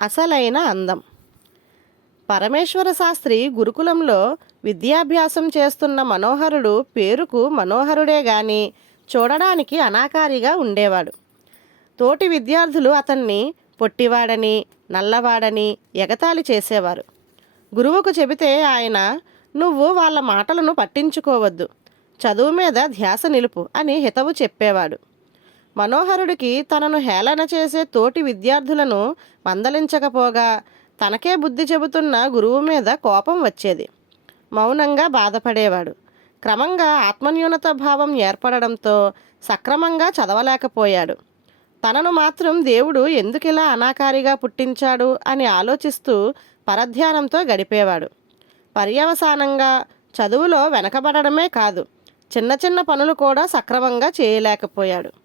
అసలైన అందం. పరమేశ్వర శాస్త్రి గురుకులంలో విద్యాభ్యాసం చేస్తున్న మనోహరుడు పేరుకు మనోహరుడే గాని చూడడానికి అనాకారిగా ఉండేవాడు. తోటి విద్యార్థులు అతన్ని పొట్టివాడని నల్లవాడని ఎగతాళి చేసేవారు. గురువుకు చెబితే ఆయన నువ్వు వాళ్ళ మాటలను పట్టించుకోవద్దు. చదువు మీద ధ్యాస నిలుపు అని హితవు చెప్పేవాడు. మనోహరుడికి తనను హేళన చేసే తోటి విద్యార్థులను మందలించకపోగా తనకే బుద్ధి చెబుతున్న గురువు మీద కోపం వచ్చేది. మౌనంగా బాధపడేవాడు. క్రమంగా ఆత్మన్యూనత భావం ఏర్పడడంతో సక్రమంగా చదవలేకపోయాడు. తనను మాత్రం దేవుడు ఎందుకిలా అనాకారిగా పుట్టించాడు అని ఆలోచిస్తూ పరధ్యానంతో గడిపేవాడు. పర్యవసానంగా చదువులో వెనకబడడమే కాదు చిన్న చిన్న పనులు కూడా సక్రమంగా చేయలేకపోయాడు.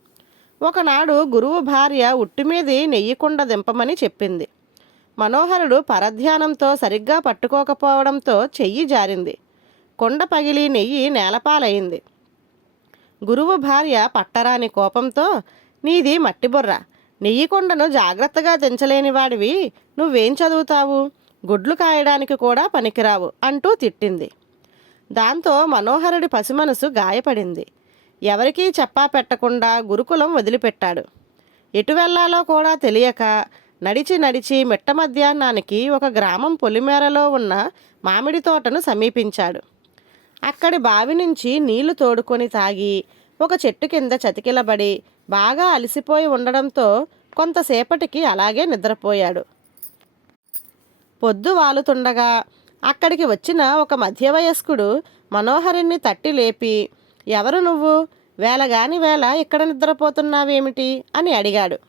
ఒకనాడు గురువు భార్య ఉట్టిమీది నెయ్యికుండ దింపమని చెప్పింది. మనోహరుడు పరధ్యానంతో సరిగ్గా పట్టుకోకపోవడంతో చెయ్యి జారింది. కొండ పగిలి నెయ్యి నేలపాలైంది. గురువు భార్య పట్టరాని కోపంతో నీది మట్టి బుర్ర. నెయ్యి కొండను జాగ్రత్తగా తెంచలేని వాడివి. నువ్వేం చదువుతావు? గుడ్లు కాయడానికి కూడా పనికిరావు అంటూ తిట్టింది. దాంతో మనోహరుడి పసిమనసు గాయపడింది. ఎవరికీ చెప్పా పెట్టకుండా గురుకులం వదిలిపెట్టాడు. ఎటు వెళ్ళాలో కూడా తెలియక నడిచి నడిచి మిట్ట మధ్యాహ్నానికి ఒక గ్రామం పొలిమేరలో ఉన్న మామిడి తోటను సమీపించాడు. అక్కడి బావి నుంచి నీళ్ళు తోడుకొని తాగి ఒక చెట్టు కింద చతికిలబడి బాగా అలసిపోయి ఉండడంతో కొంతసేపటికి అలాగే నిద్రపోయాడు. పొద్దు వాలుతుండగా అక్కడికి వచ్చిన ఒక మధ్యవయస్కుడు మనోహరిని తట్టి లేపి ఎవరు నువ్వు? వేళగాని వేళ ఇక్కడ నిద్రపోతున్నావేమిటి? అని అడిగాడు.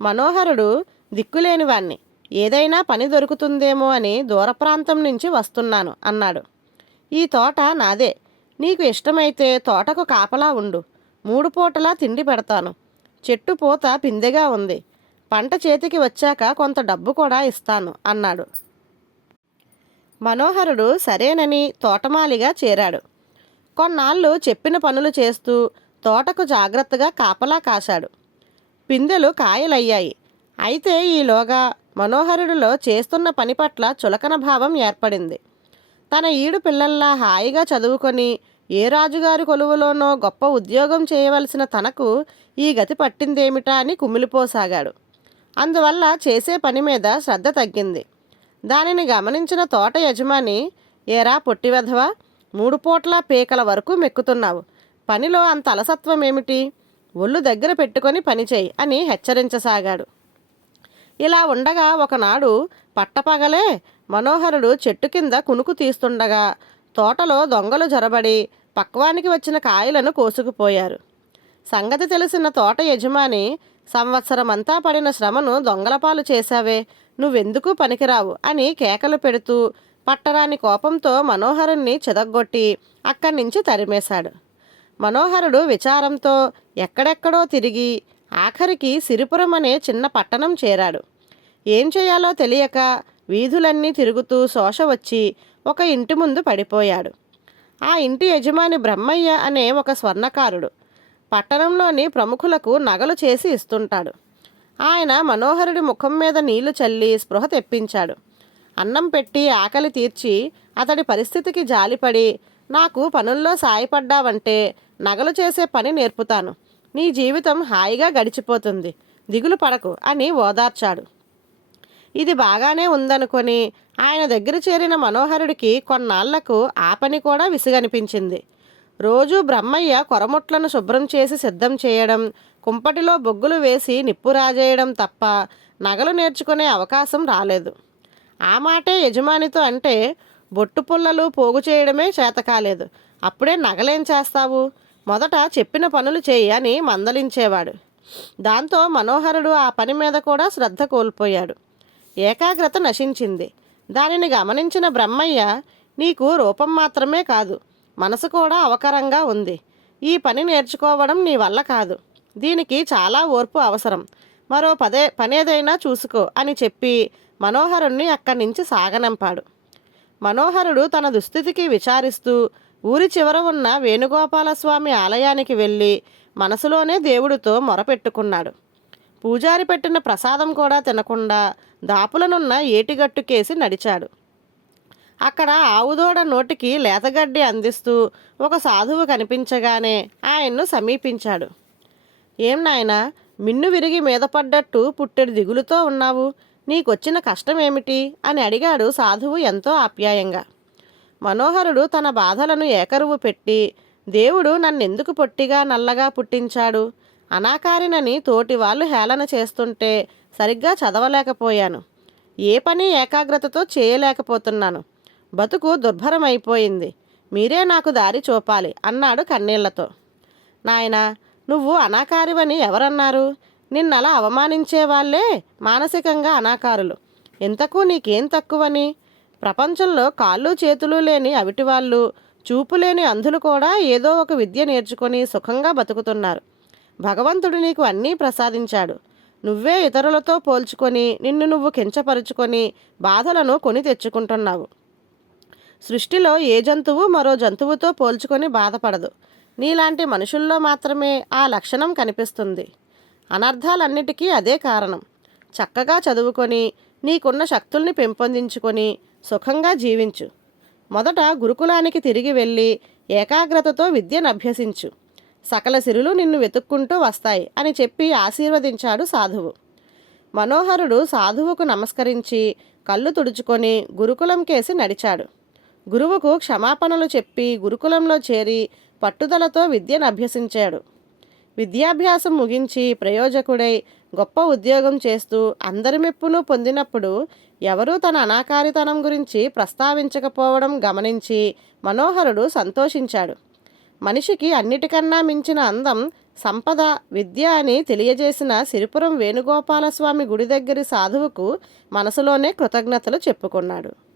మనోహరుడు దిక్కులేనివాణ్ణి ఏదైనా పని దొరుకుతుందేమో అని దూర ప్రాంతం నుంచి వస్తున్నాను అన్నాడు. ఈ తోట నాదే. నీకు ఇష్టమైతే తోటకు కాపలా ఉండు. మూడు పూటలా తిండి పెడతాను. చెట్టు పూత పిందెగా ఉంది. పంట చేతికి వచ్చాక కొంత డబ్బు కూడా ఇస్తాను అన్నాడు. మనోహరుడు సరేనని తోటమాలిగా చేరాడు. కొన్నాళ్ళు చెప్పిన పనులు చేస్తూ తోటకు జాగ్రత్తగా కాపలా కాశాడు. పిందెలు కాయలయ్యాయి. అయితే ఈలోగా మనోహరుడిలో చేస్తున్న పని పట్ల చులకన భావం ఏర్పడింది. తన ఈడు పిల్లల్లా హాయిగా చదువుకొని ఏ రాజుగారి కొలువులోనో గొప్ప ఉద్యోగం చేయవలసిన తనకు ఈ గతి పట్టిందేమిటా అని కుమిలిపోసాగాడు. అందువల్ల చేసే పని మీద శ్రద్ధ తగ్గింది. దానిని గమనించిన తోట యజమాని ఏరా పొట్టివెధవా మూడు పూట్ల పీకల వరకు మెక్కుతున్నావు. పనిలో అంత అలసత్వం ఏమిటి? ఒళ్ళు దగ్గర పెట్టుకొని పనిచేయి అని హెచ్చరించసాగాడు. ఇలా ఉండగా ఒకనాడు పట్టపగలే మనోహరుడు చెట్టు కింద కునుకు తీస్తుండగా తోటలో దొంగలు జొరబడి పక్వానికి వచ్చిన కాయలను కోసుకుపోయారు. సంగతి తెలిసిన తోట యజమాని సంవత్సరమంతా పడిన శ్రమను దొంగలపాలు చేశావే నువ్వెందుకు పనికిరావు అని కేకలు పెడుతూ పట్టరాని కోపంతో మనోహరుణ్ణి చెదగొట్టి అక్కడి నుంచి తరిమేశాడు. మనోహరుడు విచారంతో ఎక్కడెక్కడో తిరిగి ఆఖరికి సిరిపురం అనే చిన్న పట్టణం చేరాడు. ఏం చేయాలో తెలియక వీధులన్నీ తిరుగుతూ శోష వచ్చి ఒక ఇంటి ముందు పడిపోయాడు. ఆ ఇంటి యజమాని బ్రహ్మయ్య అనే ఒక స్వర్ణకారుడు పట్టణంలోని ప్రముఖులకు నగలు చేసి ఇస్తుంటాడు. ఆయన మనోహరుడి ముఖం మీద నీళ్ళు చల్లి స్పృహ తెప్పించాడు. అన్నం పెట్టి ఆకలి తీర్చి అతడి పరిస్థితికి జాలిపడి నాకు పనుల్లో సాయపడ్డావంటే నగలు చేసే పని నేర్పుతాను. నీ జీవితం హాయిగా గడిచిపోతుంది. దిగులు పడకు అని ఓదార్చాడు. ఇది బాగానే ఉందనుకొని ఆయన దగ్గర చేరిన మనోహరుడికి కొన్నాళ్ళకు ఆ పని కూడా విసుగనిపించింది. రోజు బ్రహ్మయ్య కొరముట్లను శుభ్రం చేసి సిద్ధం చేయడం కుంపటిలో బొగ్గులు వేసి నిప్పు రాజేయడం తప్ప నగలు నేర్చుకునే అవకాశం రాలేదు. ఆ మాటే యజమానితో అంటే బొట్టు పుల్లలు పోగు చేయడమే చేత కాలేదు. అప్పుడే నగలేం చేస్తావు? మొదట చెప్పిన పనులు చేయి అని మందలించేవాడు. దాంతో మనోహరుడు ఆ పని మీద కూడా శ్రద్ధ కోల్పోయాడు. ఏకాగ్రత నశించింది. దానిని గమనించిన బ్రహ్మయ్య నీకు రూపం మాత్రమే కాదు మనసు కూడా అవకరంగా ఉంది. ఈ పని నేర్చుకోవడం నీ వల్ల కాదు. దీనికి చాలా ఓర్పు అవసరం. మరో పదే పనేదైనా చూసుకో అని చెప్పి మనోహరుణ్ణి అక్కడి నుంచి సాగనంపాడు. మనోహరుడు తన దుస్థితికి విచారిస్తూ ఊరి చివర ఉన్న వేణుగోపాలస్వామి ఆలయానికి వెళ్ళి మనసులోనే దేవుడితో మొరపెట్టుకున్నాడు. పూజారి పెట్టిన ప్రసాదం కూడా తినకుండా దాపులనున్న ఏటిగట్టుకేసి నడిచాడు. అక్కడ ఆవుదోడ నోటికి లేతగడ్డి అందిస్తూ ఒక సాధువు కనిపించగానే ఆయన్ను సమీపించాడు. ఏం నాయనా మిన్ను విరిగి మీద పడ్డట్టు పుట్టెడు దిగులుతో ఉన్నావు? నీకొచ్చిన కష్టమేమిటి? అని అడిగాడు సాధువు ఎంతో ఆప్యాయంగా. మనోహరుడు తన బాధలను ఏకరువు పెట్టి దేవుడు నన్నెందుకు పొట్టిగా నల్లగా పుట్టించాడు? అనాకారినని తోటి వాళ్ళు హేళన చేస్తుంటే సరిగ్గా చదవలేకపోయాను. ఏ పని ఏకాగ్రతతో చేయలేకపోతున్నాను. బతుకు దుర్భరమైపోయింది. మీరే నాకు దారి చూపాలి అన్నాడు కన్నీళ్ళతో. నాయనా నువ్వు అనాకారివని ఎవరన్నారు? నిన్నలా అవమానించే వాళ్ళే మానసికంగా అనాకారులు. ఇంతకు నీకేం తక్కువని? ప్రపంచంలో కాళ్ళు చేతులు లేని అవిటివాళ్ళు చూపు లేని అంధులు కూడా ఏదో ఒక విద్య నేర్చుకొని సుఖంగా బతుకుతున్నారు. భగవంతుడు నీకు అన్నీ ప్రసాదించాడు. నువ్వే ఇతరులతో పోల్చుకొని నిన్ను నువ్వు కించపరుచుకొని బాధలను కొని తెచ్చుకుంటున్నావు. సృష్టిలో ఏ జంతువు మరో జంతువుతో పోల్చుకొని బాధపడదు. నీలాంటి మనుషుల్లో మాత్రమే ఆ లక్షణం కనిపిస్తుంది. అనర్థాలన్నిటికీ అదే కారణం. చక్కగా చదువుకొని నీకున్న శక్తుల్ని పెంపొందించుకొని సుఖంగా జీవించు. మొదట గురుకులానికి తిరిగి వెళ్ళి ఏకాగ్రతతో విద్యను అభ్యసించు. సకల సిరులు నిన్ను వెతుక్కుంటూ వస్తాయి అని చెప్పి ఆశీర్వదించాడు సాధువు. మనోహరుడు సాధువుకు నమస్కరించి కళ్ళు తుడుచుకొని గురుకులం కేసి నడిచాడు. గురువుకు క్షమాపణలు చెప్పి గురుకులంలో చేరి పట్టుదలతో విద్యను అభ్యసించాడు. విద్యాభ్యాసం ముగించి ప్రయోజకుడై గొప్ప ఉద్యోగం చేస్తూ అందరి మెప్పును పొందినప్పుడు ఎవరూ తన అనాకారితనం గురించి ప్రస్తావించకపోవడం గమనించి మనోహరుడు సంతోషించాడు. మనిషికి అన్నిటికన్నా మించిన అందం సంపద విద్య అని తెలియజేసిన సిరిపురం వేణుగోపాలస్వామి గుడి దగ్గరి సాధువుకు మనసులోనే కృతజ్ఞతలు చెప్పుకున్నాడు.